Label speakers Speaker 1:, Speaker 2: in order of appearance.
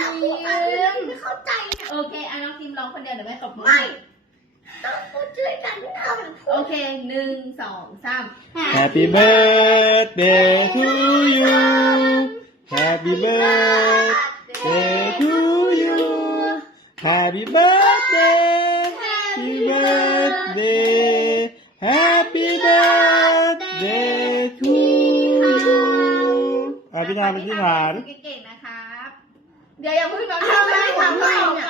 Speaker 1: ่าพูดอะไรมโอเคอ่ะน้องทีมร้องคนเดียวเดี๋ยวแม่ตบ
Speaker 2: มือไม่ต้องพูดช่วยกันท
Speaker 1: ำโอเคหนึ่งสองสาม
Speaker 3: Happy birthday to you Happy birthday to you Happy birthday
Speaker 4: Happy birthday
Speaker 3: Happy birthday to you อ่ะพี่นาเป็นที่ฐาน
Speaker 1: เก่งนะคะ giờ em mới nói
Speaker 2: sao mấy thằng này nhỉ